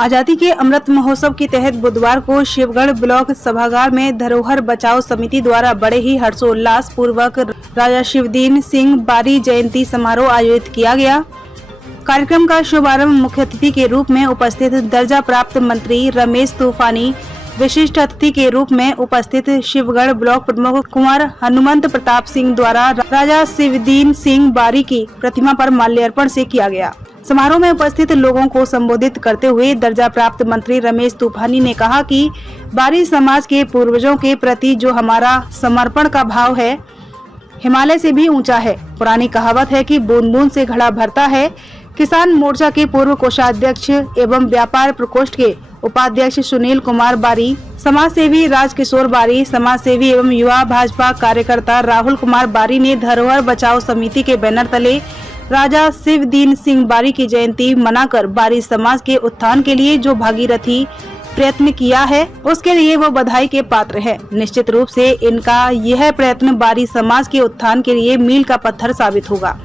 आजादी के अमृत महोत्सव के तहत बुधवार को शिवगढ़ ब्लॉक सभागार में धरोहर बचाओ समिति द्वारा बड़े ही हर्षोल्लास पूर्वक राजा शिवदीन सिंह बारी जयंती समारोह आयोजित किया गया। कार्यक्रम का शुभारंभ मुख्य अतिथि के रूप में उपस्थित दर्जा प्राप्त मंत्री रमेश तूफानी, विशिष्ट अतिथि के रूप में उपस्थित शिवगढ़ ब्लॉक प्रमुख कुंवर हनुमंत प्रताप सिंह द्वारा राजा शिवदीन सिंह बारी की प्रतिमा पर माल्यार्पण से किया गया। समारोह में उपस्थित लोगों को संबोधित करते हुए दर्जा प्राप्त मंत्री रमेश तूफानी ने कहा कि बारी समाज के पूर्वजों के प्रति जो हमारा समर्पण का भाव है हिमालय से भी ऊंचा है। पुरानी कहावत है कि बूंद बूंद से घड़ा भरता है। किसान मोर्चा के पूर्व कोषाध्यक्ष एवं व्यापार प्रकोष्ठ के उपाध्यक्ष सुनील कुमार बारी, समाज सेवी राजकिशोर बारी, समाज सेवी एवं युवा भाजपा कार्यकर्ता राहुल कुमार बारी ने धरोहर बचाओ समिति के बैनर तले राजा शिवदीन सिंह बारी की जयंती मनाकर बारी समाज के उत्थान के लिए जो भागीरथी प्रयत्न किया है उसके लिए वो बधाई के पात्र है। निश्चित रूप से इनका यह प्रयत्न बारी समाज के उत्थान के लिए मील का पत्थर साबित होगा।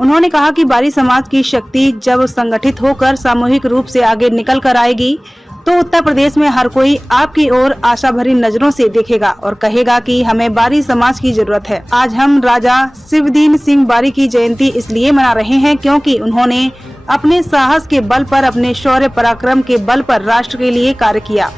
उन्होंने कहा कि बारी समाज की शक्ति जब संगठित होकर सामूहिक रूप से आगे निकल कर आएगी तो उत्तर प्रदेश में हर कोई आपकी ओर आशा भरी नजरों से देखेगा और कहेगा कि हमें बारी समाज की जरूरत है। आज हम राजा शिवदीन सिंह बारी की जयंती इसलिए मना रहे हैं क्योंकि उन्होंने अपने साहस के बल पर, अपने शौर्य पराक्रम के बल पर राष्ट्र के लिए कार्य किया।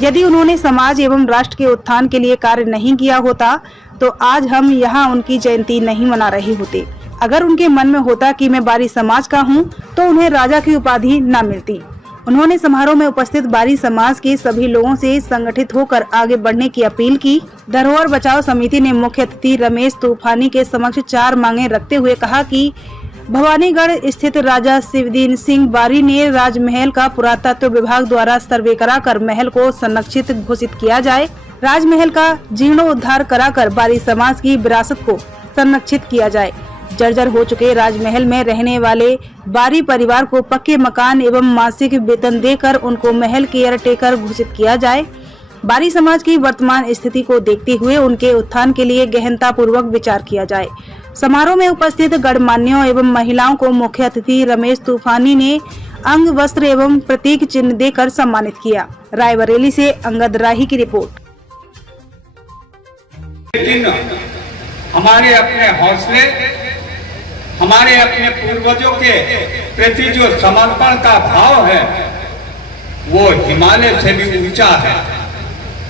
यदि उन्होंने समाज एवं राष्ट्र के उत्थान के लिए कार्य नहीं किया होता तो आज हम यहाँ उनकी जयंती नहीं मना रहे होते। अगर उनके मन में होता कि मैं बारी समाज का हूँ तो उन्हें राजा की उपाधि न मिलती। उन्होंने समारोह में उपस्थित बारी समाज के सभी लोगों से संगठित होकर आगे बढ़ने की अपील की। धरोहर बचाओ समिति ने मुख्य अतिथि रमेश तूफानी के समक्ष 4 मांगे रखते हुए कहा कि भवानीगढ़ स्थित राजा शिवदीन सिंह बारी ने राजमहल का पुरातत्व विभाग द्वारा सर्वे कराकर महल को संरक्षित घोषित किया जाए। राजमहल का जीर्णोद्धार कराकर बारी समाज की विरासत को संरक्षित किया जाए। जर्जर हो चुके राजमहल में रहने वाले बारी परिवार को पक्के मकान एवं मासिक वेतन देकर उनको महल केयर टेकर घोषित किया जाए। बारी समाज की वर्तमान स्थिति को देखते हुए उनके उत्थान के लिए गहनता पूर्वक विचार किया जाए। समारोह में उपस्थित गणमान्यों एवं महिलाओं को मुख्य अतिथि रमेश तूफानी ने अंग वस्त्र एवं प्रतीक चिन्ह देकर सम्मानित किया। रायबरेली से अंगद राही की रिपोर्ट। हमारे अपने हौसले, हमारे अपने पूर्वजों के प्रति जो समर्पण का भाव है वो हिमालय से भी ऊंचा है।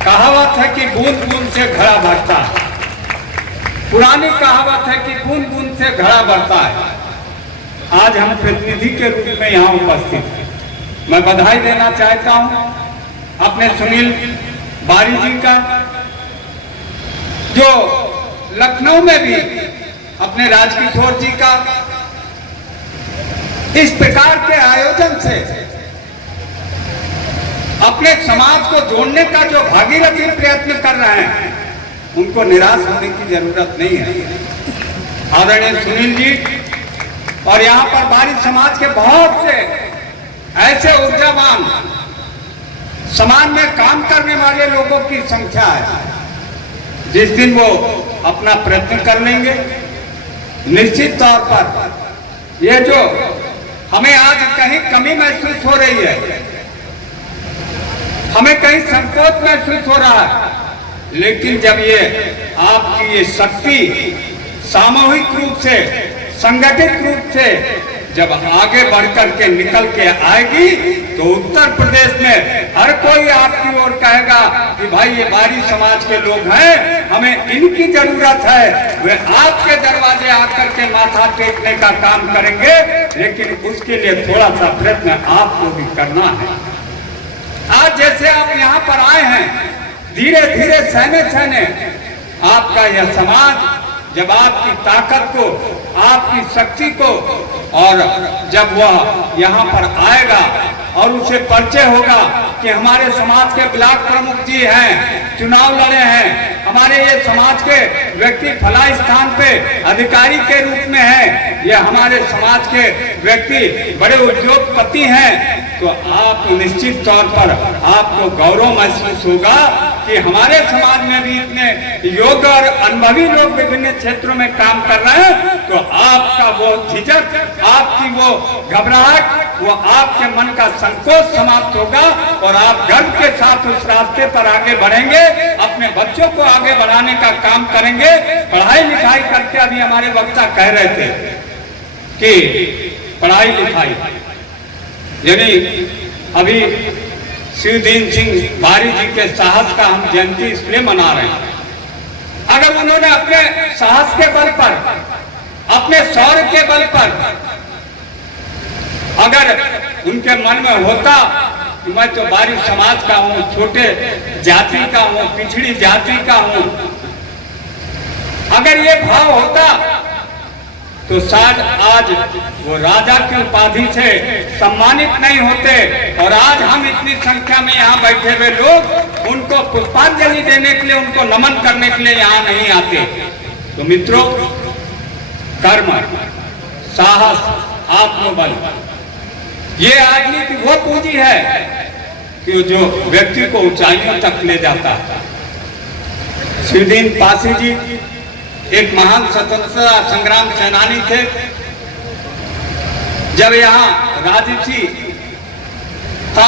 कहावत है कि बूंद बूंद से घड़ा भरता है। पुरानी कहावत है कि बूंद बूंद से घड़ा भरता है। आज हम प्रतिनिधि के रूप में यहाँ उपस्थित हैं। मैं बधाई देना चाहता हूँ अपने सुनील बारी जी का, जो लखनऊ में भी अपने राजकिशोर जी का इस प्रकार के आयोजन से अपने समाज को जोड़ने का जो भागीरथी प्रयत्न कर रहे हैं उनको निराश होने की जरूरत नहीं है। आदरणीय सुनील जी और यहाँ पर बारी समाज के बहुत से ऐसे ऊर्जावान समाज में काम करने वाले लोगों की संख्या है। जिस दिन वो अपना प्रयत्न कर लेंगे निश्चित तौर पर ये जो हमें आज कहीं कमी महसूस हो रही है, हमें कहीं संकोच महसूस हो रहा है, लेकिन जब ये आपकी ये शक्ति सामूहिक रूप से, संगठित रूप से जब आगे बढ़कर के निकल के आएगी तो उत्तर प्रदेश में हर कोई आपकी ओर कहेगा कि भाई ये बारी समाज के लोग हैं, हमें इनकी जरूरत है। वे आपके दरवाजे आकर के माथा टेकने का काम करेंगे, लेकिन उसके लिए थोड़ा सा प्रयत्न आपको भी करना है। आज जैसे आप यहाँ पर आए हैं, धीरे धीरे सहने सहने आपका यह समाज जब आपकी ताकत को, आपकी शक्ति को, और जब वह यहाँ पर आएगा और उसे परिचय होगा कि हमारे समाज के ब्लॉक प्रमुख जी हैं, चुनाव लड़े हैं, हमारे ये समाज के व्यक्ति फला स्थान पे अधिकारी के रूप में है, ये हमारे समाज के व्यक्ति बड़े उद्योगपति हैं, तो आप निश्चित तौर पर आपको गौरव महसूस होगा कि हमारे समाज में भी इतने योग्य और अनुभवी लोग विभिन्न क्षेत्रों में काम कर रहे हैं। तो आपका वो झिझक, आपकी वो घबराहट वो आपके मन का संकोच समाप्त होगा और आप गर्व के साथ उस रास्ते पर आगे बढ़ेंगे, अपने बच्चों को आगे बढ़ाने का काम करेंगे। पढ़ाई लिखाई करके अभी हमारे वक्ता कह रहे थे कि पढ़ाई लिखाई यानी अभी शिवदीन सिंह बारी जी के साहस का हम जयंती इसलिए मना रहे हैं। अगर उन्होंने अपने साहस के बल पर, अपने शौर्य के बल पर, अगर उनके मन में होता कि मैं तो बारी समाज का हूं, छोटे जाति का हूं, पिछड़ी जाति का हूं, अगर ये भाव होता तो शायद आज वो राजा की उपाधि से सम्मानित नहीं होते और आज हम इतनी संख्या में यहाँ बैठे हुए लोग उनको पुष्पांजलि देने के लिए, उनको नमन करने के लिए यहाँ नहीं आते। तो मित्रों, कर्म, साहस, आत्मबल, ये आदमी की वो पूंजी है कि जो व्यक्ति को ऊंचाइयों तक ले जाता है। शिवदीन पासी जी एक महान स्वतंत्रता संग्राम सेनानी थे। जब यहाँ राजसी था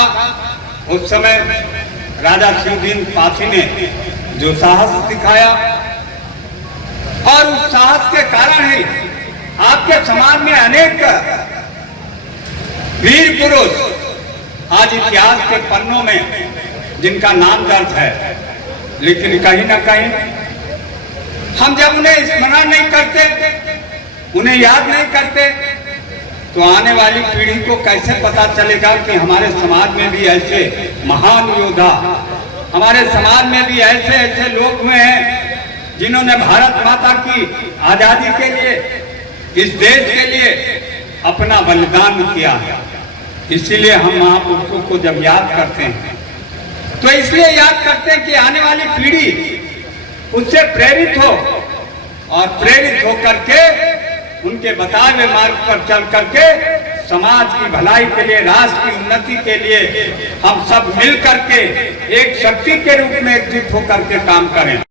उस समय राजा शिवदीन पासी ने जो साहस दिखाया और उस साहस के कारण ही आपके समाज में अनेक वीर पुरुष आज इतिहास के पन्नों में जिनका नाम दर्ज है, लेकिन कहीं ना कहीं हम जब उन्हें स्मरण नहीं करते, उन्हें याद नहीं करते, तो आने वाली पीढ़ी को कैसे पता चलेगा कि हमारे समाज में भी ऐसे महान योद्धा, हमारे समाज में भी ऐसे ऐसे लोग हुए हैं जिन्होंने भारत माता की आजादी के लिए, इस देश के लिए अपना बलिदान किया है। इसीलिए हम महापुरुषों को जब याद करते हैं तो इसलिए याद करते हैं कि आने वाली पीढ़ी उससे प्रेरित हो और प्रेरित होकर के उनके बताए हुए मार्ग पर चल करके समाज की भलाई के लिए, राष्ट्र की उन्नति के लिए हम सब मिल करके एक शक्ति के रूप में एकजुट होकर के काम करें।